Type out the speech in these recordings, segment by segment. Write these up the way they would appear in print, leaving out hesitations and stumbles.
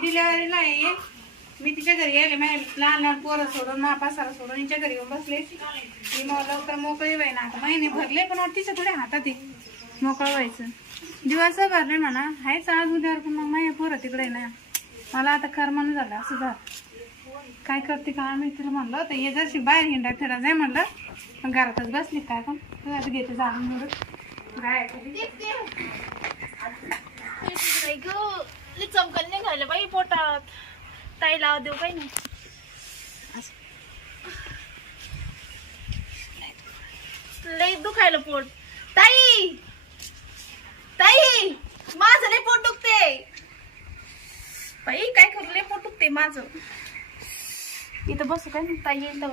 डिलिव्हरीला आहे मी तिच्या घरी गेले लहान लहान पोरं सोडून पसारा सोडून तिच्या घरी येऊन बसले मी लवकर मोकळी व्हाय ना आता महिने भरले पण तिच्या थोड्या हातात मोकळं व्हायचं दिवस भरले म्हणा हायच आज उद्यावर पण मग माझ्या पोरं तिकडे ना मला आता करमान झालं असं झालं काय करते का आम्ही तिला म्हणलं तर ये जरशी बाहेर हिंडा फिरा जाय म्हणलं पण घरातच बसली काय पण तू आता घेते जाणून म्हणून काय चमकल नाही घालं बाई पोटात ताई लावा देऊ काही नाही लई दुखायला पोट ताई ताई माझं लई पोट दुखते बाई काय करू लई पोट दुखते माझं इथं बसू काय ताई येईल तर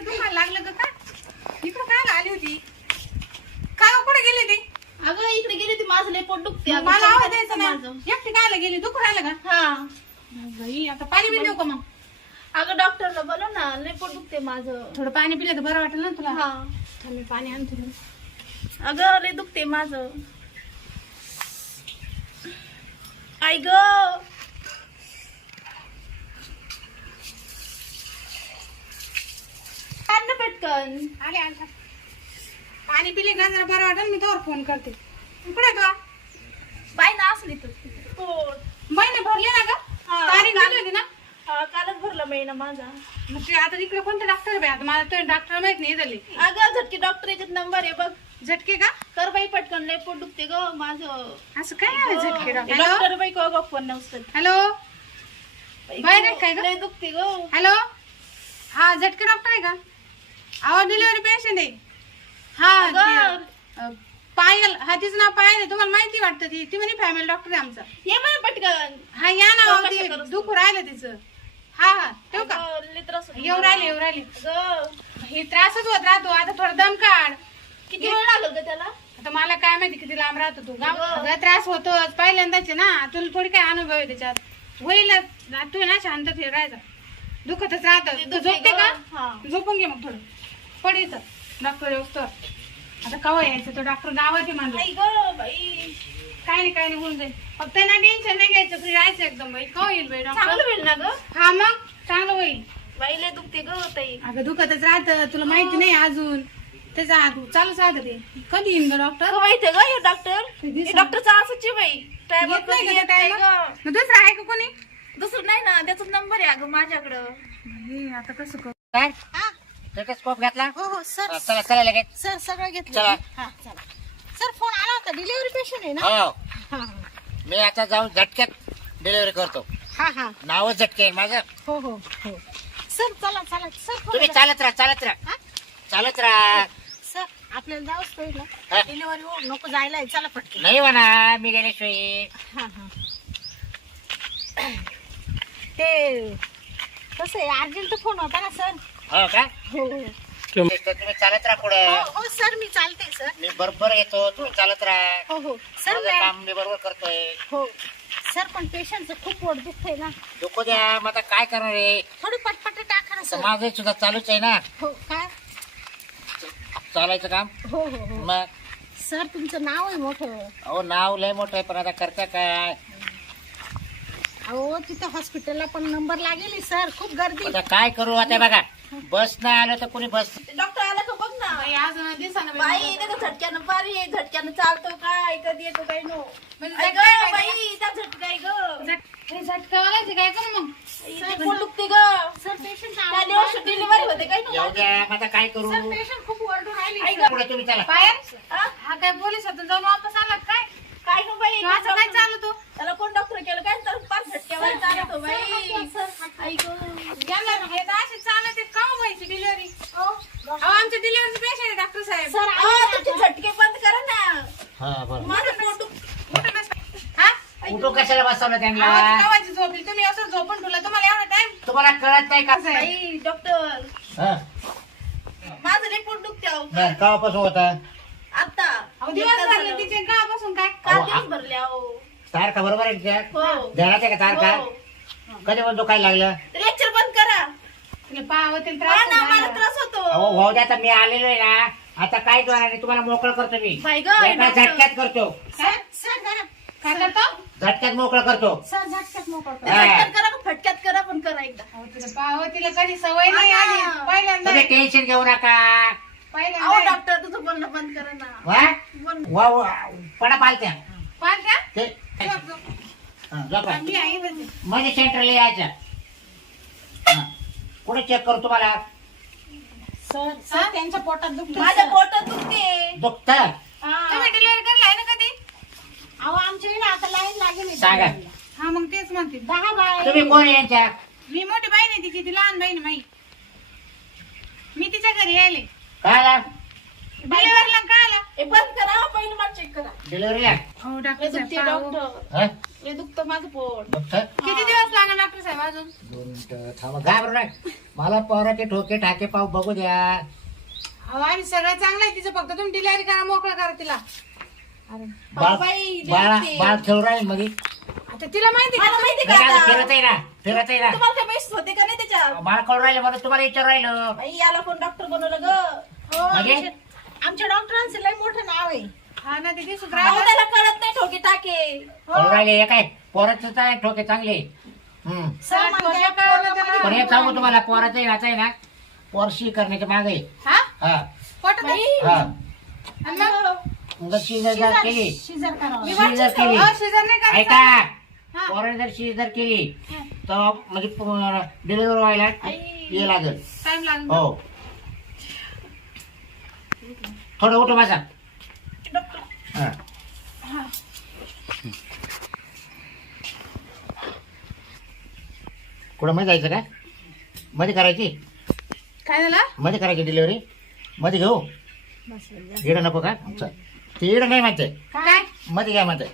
दुखायला लागलं का काय इकडं काय आली होती काय कुठे गेली ती अगं इकडे गेली ती माझं लई पोट दुखते मला आवाज द्यायचा ना एकटी कायला गेली दुखू राहिलं का हा बाई आता पाणी बिल देऊ का मग अगं डॉक्टरला बोलव ना लई पोट दुखते माझं थोडं पाणी पिलं तर बरं वाटेल ना तुला हा मी पाणी आणतो तुला अगं लई दुखते माझं आई ग पटकन आले आले पाणी पिले का जरा बरं वाटेल मी तोवर फोन करते कुठे तो बाई ना असली तर पोट महिने भरले ना ग तारीख झाली होती ना कालच भरला महिना माझा मग ते आता तिकडे कोणते डॉक्टर आहे आता मला तर डॉक्टर माहित नाही झाले अगं झटके डॉक्टर याच्यात नंबर आहे बघ झटके का कर बाई पटकन लय पोट दुखते ग माझं असं काय आहे झटके डॉक्टर बाई का फोन नसतात हॅलो बाय काय लय दुखते ग हॅलो हा झटके डॉक्टर आहे का आवाज डिलिव्हरी पेशंट आहे हा पायल हा तिचं नाव पायल आहे तुम्हाला माहिती वाटतं ती म्हणे फॅमिली डॉक्टर आहे आमचा ये मला पटकन हा या ना दुखू राहिलं तिचं हा हा ठेवू का येऊ राहिले हे त्रासच होत राहतो आता थोडा दम काढ किती वेळ लागल ग त्याला आता मला काय माहिती किती लांब राहतो तू अगं त्रास होतोच पहिल्यांदाच ना तुला थोडी काय अनुभव आहे त्याच्यात होईल तू ना शांत फिरायचा दुखतच राहत झोपते का झोपून घे मग थोडं पड इथं डॉक्टर येऊस्तर आता कवा यायचं तो डॉक्टर गावात म्हणलं काय नाही होऊन जाईल फक्त ना टेन्शन नाही घ्यायचं तुझी राहायचं एकदम बाई कवा येईल बाई चांगलं होईल ना ग हा मग चांगलं होईल बाई लय दुखते ग ताई अगं दुखतच राहतं तुला माहिती नाही अजून त्याचा चालूच राहतं ते कधी येईन ग डॉक्टर माहितीये ग हे डॉक्टरचा असंच बाई दुसरं आहे का कोणी दुसरं नाही ना त्याचाच नंबर आहे अगं माझ्याकडं आता कसं करू काय स्कोप घातला हो हो सर चला चला लगेच सर सगळं घेतलं चला. हा चला सर फोन आला होता डिलिव्हरी पेशंट आहे ना हो हा मी आता जाऊन झटक्यात डिलिव्हरी करतो हा हा नावच झटके आहे माझं हो हो हो सर चला चला सर तुम्ही चालत राहा चालत राहा सर आपल्याला जाऊच पाहिजे हा. डिलिव्हरी हो नको जायला चला पटकन नाही म्हणा मी गेल्याशिवाय हा हा ते कसं आहे अर्जंट फोन होता ना सर हो का हो तुम्ही चालत राहा पुढं हो सर मी चालते सर मी बरोबर येतो तुम्ही चालत राहा हो हो सर माझं काम मी बरोबर करतोय हो सर पण पेशंटचं खूप पोट दुखतंय ना दुखू द्या मग आता काय करणार आहे थोडी पटपट टाका ना सर माझं सुद्धा चालूच आहे ना हो काय चालायचं काम हो हो हो मग सर तुमचं नाव आहे मोठं अहो नाव लय मोठं आहे पण आता करता काय अहो तिथं हॉस्पिटलला पण नंबर लागेल सर खूप गर्दी आता काय करू आता बघा बस नाही आलं तर कोणी बस डॉक्टर आला का बघ ना आज दिवसानं बाई त्याचा झटक्यानं पारी झटक्यानं चालतो काय कधी येतो काय नो म्हणजे बाई त्या झटकाय ग झटकावालायचे काय करू मग पोट दुखते ग सर पेशंट डिलिव्हरी होते काय नो येऊ द्या मग आता काय करू सर पेशंट खूप ओरडून राहिले पुढे तुम्ही चला बाहेर हा काय पोलीस होतं जाऊन वापस आलात काय काय नो बाई असं काय चालतो त्याला कोण डॉक्टर केलं काय तर 5 झटक्यावर चालतो बाई ऐक यांना हे तर असे चालत का व्हायची डिलिव्हरी आमच्या डिलिव्हरीचे पेशंट आहे डॉक्टर साहेब सर तुमचे झटके बंद करा ना हा बरं माझं पोट मोठं बस हा उठू कशाला बसवलं त्यांना गावाची झोपली तुम्ही असं झोपून ठेवलं तुम्हाला एवढा टाइम तुम्हाला कळत नाही का बाई डॉक्टर हा माझं लई पोट दुखते अहो. नाही कावापासून होता आता दिवस भरले तिचे गावापासून काय काल दिवस भरले अहो तारखा बरोबर आहे त्या हो ध्यानात आहे का तारखा हो. कधी पण तो काय लागलं लेक्चर बंद करा तिला पाहावं तिला हा त्रास ना, होणार. मला त्रास होतो. अहो भाऊ द्या, आता मी आलेलो आहे ना, आता काहीच होणार नाही, तुम्हाला मोकळं करतो मी. बाई ग, एका डॉक्टर. झटक्यात करतो, काय? काय करतो? झटक्यात मोकळं करतो. झटक्यात मोकळं कर. हा. झटक्यात करा का फटक्यात करा, पण करा एकदा. अहो, तिला पाहावं तिला कधी सवय नाही हा. आली पहिल्यांदा तुम्ही टेन्शन घेऊ नका. अहो पहिल्यांदा डॉक्टर तुझं बोलणं बंद करा ना. वा बोल. वा वा, पडा पालत्या पाहत्या? ते झोप, झोप. हा, झोपा. मी आहे बघ. मध्ये सेंटरला यायचं. हा. कुठे चेक करू तुम्हाला? सर त्यांच्या पोटात दुखतं. माझ्या पोटात दुखते. दुखतं तुम्ही डिलिव्हरी करायला आहे ना कधी? अहो आमच्या इकडे आता लाईन लागेल सांगा. हा मग तेच म्हणते. 10 बाय तुम्ही कोण आहे यांच्या? मी मोठी बहीण आहे तिची, ती लहान बहीण आहे माई. मी तिच्या घरी यायले काय आला? डिलिव्हरीला काय आला? हे बंद करा, पहिलं मला चेक करा. डिलिव्हरीला? हो लय डॉक्टर दुखते साहेब पाहू. डॉक्टर. हा? लय दुखतं माझं पोट. दुखतं? किती दिवस लागणार डॉक्टर साहेब अजून? 2 मिनिटं थांबा, घाबरू नका. मला पोराचे ठोके ठाके पाहू बघू द्या. अहो आम्ही सगळं चांगलं आहे तिचं, फक्त तुम्ही डिलिव्हरी करा, मोकळं करा तिला. अरे बाळ बाई, बाळा दुखते. बाळ खेळू राहील मध्ये. आता तिला माहिती मला का? माहिती का फिरत आता? आहे ना, फिरत आहे ना. तुम्हाला काय मेस होते का नाही त्याच्यात? बाळ खेळू राहिलं म्हणून तुम्हाला विचारू राहिलो. बाई, याला कोण डॉक्टर बनवलं ग? हो म्हणजे? आमच्या डॉक्टरांचं लय मोठं नाव आहे. हा ना ते दिसून अहो, राहिलं. त्याला कळत नाही ठोके टाके. खेळू राहिले हे काय पोराचं काय ठोके चांगले. सर ठोक्या म्हणते कळलं त्याला. पण हे सांगू तुम्हाला, पोराचं नाच आहे ना, पोरशी करण्याच्या मागे. हा? हा पोटात बाई, हा. आणि मग? जर शिजर केली, शिजर करावं. शिजर केली, अहो, शिजर नाही करायचं. ऐका, हा. पोराने जर शिजर केली तर म्हणजे डिलिव्हरी व्हायला हे लागेल. टाइम लागेल. हो, थोडं उठो बसा. हा. कुठं मध्ये जायचं का? मध्ये करायची, काय झालं? मध्ये करायची डिलिव्हरी, मध्ये घेऊ. इडं नको का? ते इडं नाही म्हणते, काय? मध्ये घ्या म्हणते.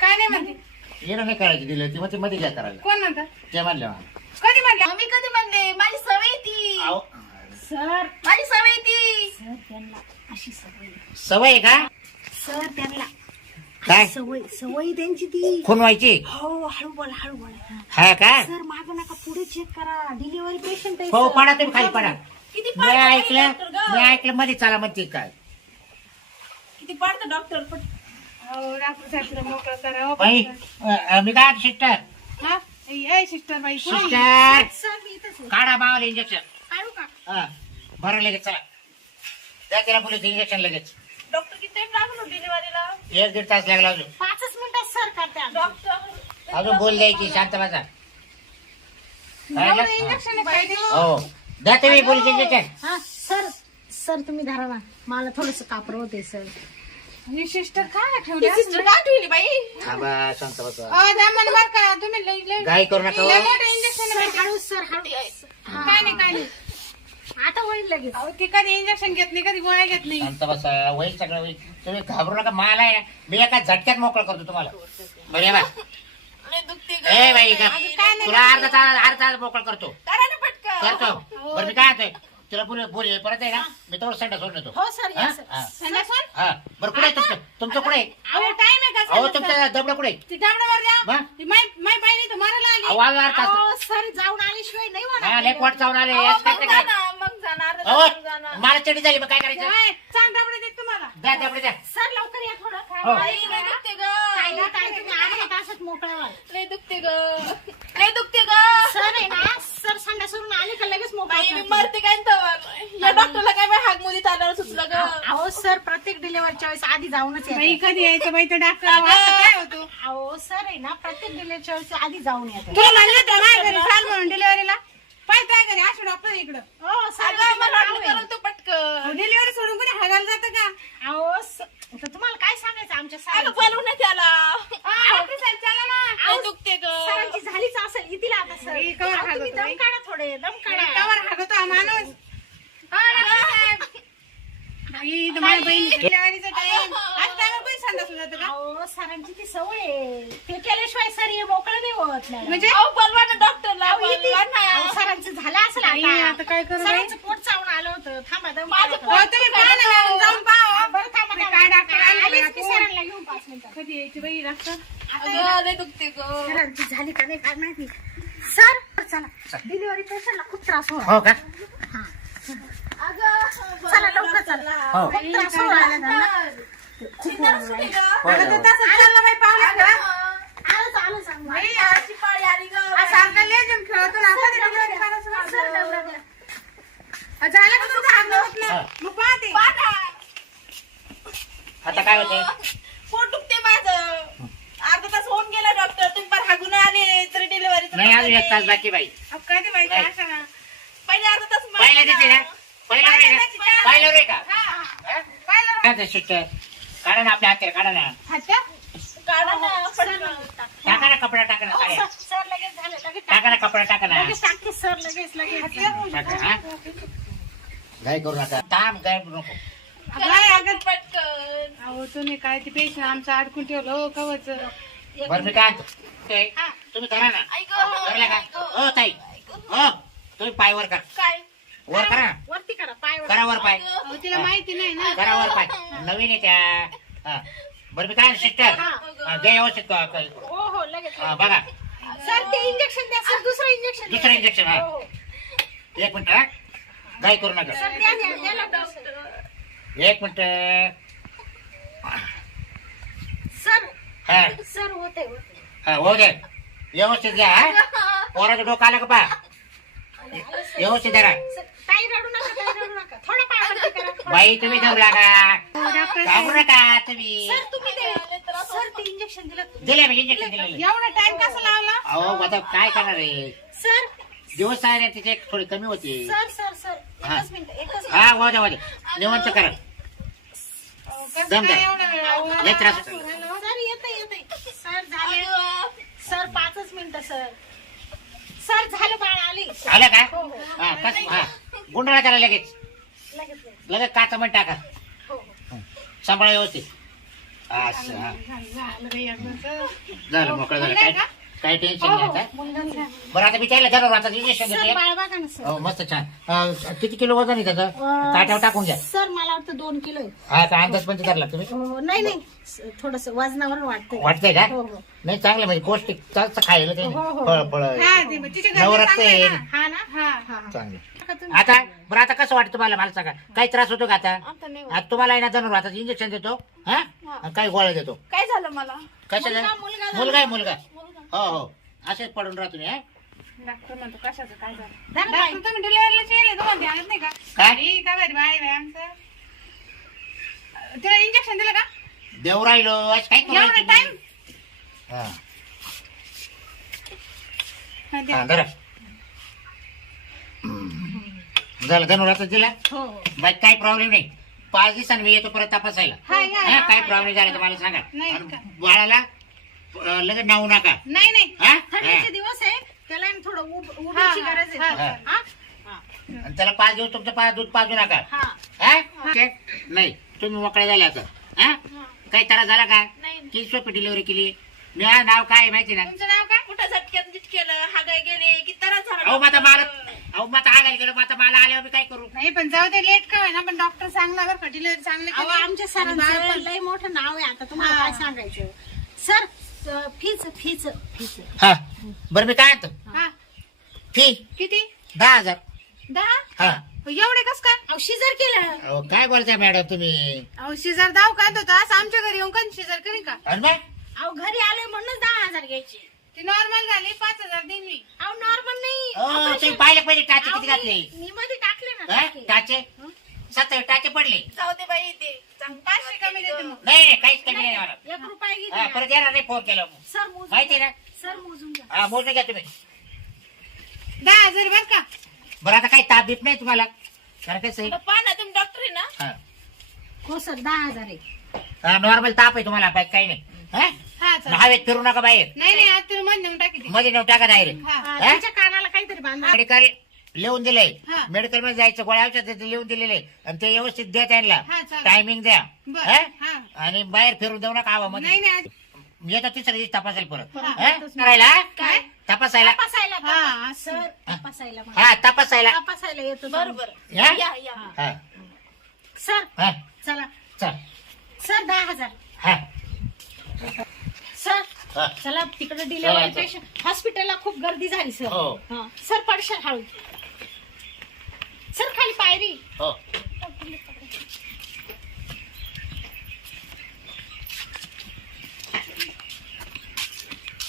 काय नाही म्हणते? इडं नाही करायची डिलिव्हरी, मध्ये मध्ये घ्या करायला. कोण म्हणतं? ते म्हणले मला. कधी म्हणलं? मी कधी म्हणले? माझी सवय ती. अहो, सर माझी सवय ती. सर त्यांना अशी सवय आहे. सवय आहे का? सर त्यांना काय सवय त्यांची ती. खून व्हायची? हो हळू बोला. हा का? सर मागं नका, पुढे चेक करा. डिलिव्हरी पेशंट आहे हो, सर. पडा तुम्ही खाली पडा. किती मी पाडतं ऐकलं, डॉक्टर ग? मी ऐकलं मध्ये चला म्हणते काय. किती पाडतं डॉक्टर? अहो, डॉक्टर साहेब तुला मोकळं करा. हो, बाई, मी काय सिस्टर, हा? ए, सिस्टर बाई कोण? सिस्टर सर मी इथंच आहे. काढा मावाला इंजेक्शन. काढू का? हा, बरं लगेच चला. द्या त्याला पोलीस इंजेक्शन लगेच. डॉक्टर किती टाइम लागलो डिलिव्हरीला? 1-1.5 तास लागला अजून. 5 मिनिटात सर करते. डॉक्टर अजून बोल द्यायची, शांत बसा. एवढं इंजेक्शन आहे पाहिजे. हो, द्या तुम्ही पोलीस इंजेक्शन. हा सर तुम्ही धरा ना, मला थोडस कापर होते सर. ही सिस्टर काय ठेवली सिस्टर काय ठेवली बाई? थांबा, शांत बसा. द्या मला बरं का तुम्ही लय गाई करू नका. लय हो. मोठं इंजेक्शन आहे. हळू सर हळू. काय नाही आता होईल लगेच. अहो ती कधी इंजेक्शन घेत नाही, कधी गोळ्या घेत नाही. शांत बसा, होईल सगळं होईल. तुम्ही घाबरू नका. मला आहे ना, मी एका झटक्यात मोकळं करतो तुम्हाला. बरे बा. लय दुखते ग. ए बाई, का? काय नाही. तुला अर्धा तास मोकळं करतो. करा ना पटकन. करतो. बरं मी काय होतोय, तिला बोल परत आहे ना, मी थोडं संडा सोडून येतो. हो सर हा? या सर. हा. संध्याकाळ? हा. बरं कुठे आहे तुमचं कुठे आहे? अहो टाइम आहे का अहो संध्याकाळ? तुमचं दबडं कुठे आहे? ती डाबड्यावर द्या. वा? ती माय बाईने तर मारायला आली. अहो, आवाज अर्धा तास. अहो, सर जाऊन आल्याशिवाय नाही हा, होणार. लय पोट चावून आले. अहो, याच मग करते जा काय? ना, मग जाणार अहो, जाणार. मला चढी झाली, मग काय करायचं? काय? चांग डाबडे देत तुम्हाला. द्या दबडे द्या. सर लवकर या थोडं. हो. बाई, लय दुखते ग. ताई तुम्ही अर्ध्या तासात मोकळा व्हाल. लय दुखते ग. लय दुखते ग. सर आहे ना, सर संडासवरून आले का लगेच मोकळा बाई, मी करते. मरते काय तर. या डॉक्टरला काय बाई हाक मध्ये आल्यावर सुचलं ग. अहो सर प्रत्येक डिलिव्हरीच्या वेळेस आधी जाऊनच बाई येते. कधी यायचं बाई तर डॉक्टर काय होतो? अहो सर आहे ना, प्रत्येक डिलिव्हरीच्या वेळेस आधी जाऊन येते. तुला म्हणलं तर माझ्या घरी चाल म्हणून डिलिव्हरीला. पाय काय घरी असं डॉक्टर इकडं. हो सर अगं, मला वाटलं करून तू पटकन. डिलिव्हरी सोडून कोणी हागायला जातं का? अहो तर तुम्हाला काय सांगायचं आमच्या अगं, सरांची? बोलू ना त्याला. डॉक्टर साहेब चला ना. लय दुखते ग. सरांची झालीच असेल येतील आता सर. बाई, कवर अहो, तुम्ही हागवतो दम बाई. काढा थोडे दम काढा. कवर हागवतो हा माणूस. डॉक्टर साहेब. बाई, तर माझ्या बहिणीचं डिलिव्हरीचं टाइम. आज टाइम कोणी संडासला जातं का? अहो सरांची ती सवय आहे. ते केल्याशिवाय सर हे मोकळं नाही होत नाही. म्हणजे अहो, बोलवा ना डॉक्टरला. अहो, येतील. बोलवा ना. अहो, सरांचं झालं असेल बाई, आता काय करू बाई? सरांचं पोट चावून आलं होतं. थांबा दम माझं काढा. हो, तुम्ही पाहा ना, जाऊन पाहा. बरं थांबा काय थांबा. डॉक्टर आले आलेच का? मी सरांना घेऊन 5 मिनिटात. कधी यायची बाई डॉक्टर? अगं, लय दुखते ग. सरांची झाली का नाही काय माहिती. सर चला डिलिव्हरी पेशंटला खूप त्रास हो हो का चला लवकर चला हो खूप त्रास हो राहिला त्यांना. हो, अगं तर हो. तसं चाललं बाई पाहुण्याकडं. आलं सांग बाई, आजची पाळी आली ग. असं आपल्याला लेझीम खेळतो ना, कधी डिलिव्हरी करायचं म्हणतो. झालं का तुमचं हात दुखलं? हा. मग पाहते. आता काय होते पोट दुखते माझं. अर्धा तास होऊन गेला डॉक्टर. तुम्ही पण हागून आले तरी डिलिव्हरी नाही अजून 1 तास बाकी बाई अहो, कधी बाई नाही. असं ना. पहिले अर्धा तास पहिल्या दिवशी ना पहिलं रे का पहिलं रे का हा. हा? पाहिलं? काय ते सिस्टर काढा ना आपल्या हातात काढा ना हात्या? काढा ना, पटकन. टाका ना कपडा टाका ना साड्या सर लगेच झालं लगेच टाका ना कपडा टाका ना लगेच टाकते सर लगेच टाका हा काय करू नका थांब काय करू नको काय अगं पटकन. अहो तुम्ही काय ते पेशंट आमचं अडकून ठेवलं हो कवच. बरं मी काय आणतो ते, तुम्ही करा ना ऐक धरलं का हो ताई हो तुम्ही पाय वर करा काय वर करा ना वरती करा पाय वर. करा वर पाय अहो, तिला माहिती नाही ना. करा वर पाय नवीन आहे त्या हा बरं मी काय सिस्टर दे व्यवस्थित हो हो लगेच बघा सर ते इंजेक्शन द्या सर दुसरं इंजेक्शन दुसरं इंजेक्शन हा हो. 1 मिनिट हा काय करू नका सर द्या लवकर. 1 मिनिट सर हा सर होते हा हो दे व्यवस्थित घ्या हा पोराचं डोकं आलं का पा व्यवस्थित धरा ताई रडू नका थोडं पाय वरती करा. बाई तुम्ही धरू लागा हो, डॉक्टर घाबरू नका तुम्ही सर तुम्ही सर ते इंजेक्शन दिलं तुम्ही. दिले म्हणजे इंजेक्शन दिलेले एवढा टाइम कसा लावला? अहो आता काय करणार आहे सर दिवस आहे ना तिथे थोडी कमी होती सर सर सर हा. एकच मिनिट हा वाजा निवंत करा कसं दम काय द्या. एवढा वेळ? अहो, लय त्रास होतो. सर येते सर झाले सर 5 मिनिटं सर झालं बाळ आले आलं का हो हो हा कस हा गुंडाळा करा लगेच लगेच लगेच काचा पण टाका हो हो सांभाळा व्यवस्थित असं हा झालं बाई अगं. झालं मोकळं झालं मुलगा आहे काय का? काही टेन्शन हो, नाही हो, आता मुलगा झाला. बरं आता विचारलं जरा आता इंजेक्शन सर देते बाळ बघा ना सर हो मस्त छान किती किलो वजन आहे त्याचं काट्यावर टाकून घ्या सर मला वाटतं 2 किलो आहे. हा का अंदाज पण धरला तुम्ही हो, नाही थोडस वजनावर वाटतंय. वाटतंय का हो हो नाही चांगलं म्हणजे पौष्टिक चालतं खायला ते हो, हो. फळ फळ हा, ते मग तिच्या घरचं नवरात्र चांगलं आहे आहे. ना. हा ना हा. हा हा चांगलं का तुम्ही? आता बरं आता कसं वाटतं तुम्हाला मला सांगा काही त्रास होतो का आता आता नाही आता तुम्हाला आहे ना जणू आता इंजेक्शन देतो हा आणि काही गोळ्या देतो काय झालं मला कशाला मुलगा मुलगा आहे मुलगा हो हो असेच पडून राहा तुम्ही हा? डॉक्टर म्हणतो कशाचं काय झालं? धर बाई. डॉक्टर तुम्ही डिलिव्हरीला केलं तुम्हाला ध्यानात नाही का? काय? अरे, काय बरं बाई बाई आमचं. तिला इंजेक्शन दिलं का? देऊ राहिलो आज काय करू एवढा राहिले टाइम? तुम्ही? हा. हा, द्या. हा, धरा. झालं धनुराचं दिला हो हो बाई काही प्रॉब्लेम नाही 5 दिवसांनी मी येतो परत तपासायला हा, या, हा, या. काय प्रॉब्लेम झाला तर मला सांगा नाही आणि का? बाळाला लगेच नावू नका नाही नाही हा? थंडीचे हा. दिवस आहे त्याला आणि थोडं उभीची हा, गरज हा, आहे हा. हा आणि त्याला 5 दिवस तुमचं दूध पाजू नका हा हा? ओके? नाही तुम्ही मोकळे झाले आता हा? काही त्रास झाला का नाही. किती सोपी डिलिव्हरी केली मी हा, नाव काय आहे माहिती ना तुमचं नाव काय? कुठं झटक्यात केलं हागाय गेले की त्रास झाला अहो माता मला अहो माता आगायला गेलो माता मला आल्यावर मी काय करू नाही पण जाऊ दे लेट का ना पण डॉक्टर सांगला बरं का डिलिव्हरी चांगली अहो केली. आमच्या आणि बाळ सरांचं पण- लय मोठं नाव आहे आता तुम्हाला हा. काय सांगायचं सर फीच फीच फीच हा बरं मी काय आणतो हा, फी किती? 10,000 10? हा एवढे कस काय? अहो शिजर केलं अहो काय बोलताय मॅडम तुम्ही अहो शेजार दाव काय होता असं आमच्या घरी येऊन कधी शेजार करी का? आणि मग अहो घरी आले म्हणून 10,000 घ्यायचे ती नॉर्मल झाली 5,000 देईन मी. अहो नॉर्मल नाही अहो, तुम्ही पाहिलं पाहिजे टाचे अहो, किती घातले मी मध्ये टाकले ना हा? टाके. टाचे 27 टाचे पडले जाऊ दे बाई ते चांगलं 500 कमी देते मग. नाही नाही, काहीच कमी नाही मला 1 रुपया हा, घेतला परत येणार नाही फोन केला मग सर मोजून माहिती घ्या. ना सर मोजून घ्या हा मोजून घ्या तुम्ही 10,000 बर का? बरं आता काही ताप बीप नाही तुम्हाला कारण कसं आहे पहा ना तुम्ही डॉक्टर आहे ना हा. हो सर 10,000 आहे हा, नॉर्मल ताप आहे तुम्हाला बाकी काही नाही हा? हा चल. हवेत फिरू नका बाहेर नाही नाही आता तुम्ही मध्ये नेऊन टाकी ती. मध्ये नेऊन टाका डायरेक्ट हा. हा? त्याच्या कानाला काहीतरी बांधा मेडिकल लिहून दिलंय हा. मेडिकल मध्ये जायचं गोळ्या औषध लिहून दिलेले आणि ते व्यवस्थित द्या त्यांना हा, चालेल. टायमिंग द्या बरं. हा? हा. आणि बाहेर फिरून देऊ नका नाही आवामध्ये नाही आज- येतो तिसऱ्या दिवशी तपासायला परत हा. हा? करायला काय? तपासायला तपासायला हा, सर हा. तपासायला म्हणा. हा तपासायला तपासायला येतो बरोबर या? या हा सर हा चला चल सर 10,000 हा सर हा. चला तिकडे डिलेवरी चला, चला. पेशंट हॉस्पिटलला खूप गर्दी झाली सर हो. हा. सर पडशाल हळू सर खाली पायरी हो